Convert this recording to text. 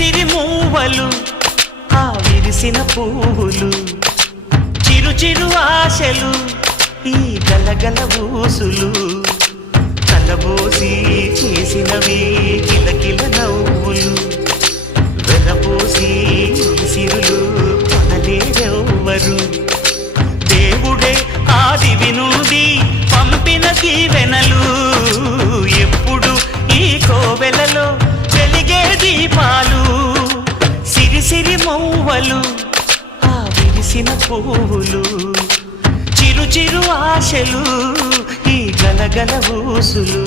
సిరి మూవలు ఆ విరిసిన పువ్వులు చిరు చిరు ఆశలు ఈ గలగల ఊసులు కలబోసి చేసినవి కిలకిల నవ్వులు వెలబోసి సిరులు కొనలేరెవ్వరు దేవుడే ఆదివి నుండి పంపిన దీవెనలు ఎప్పుడు ఈ కోవెలలో వెలిగే దీపాలు సిరి సిరి మౌవలు ఆ విరిసిన పువ్వులు చిరు చిరు ఆశలు ఈ గలగల ఊసులు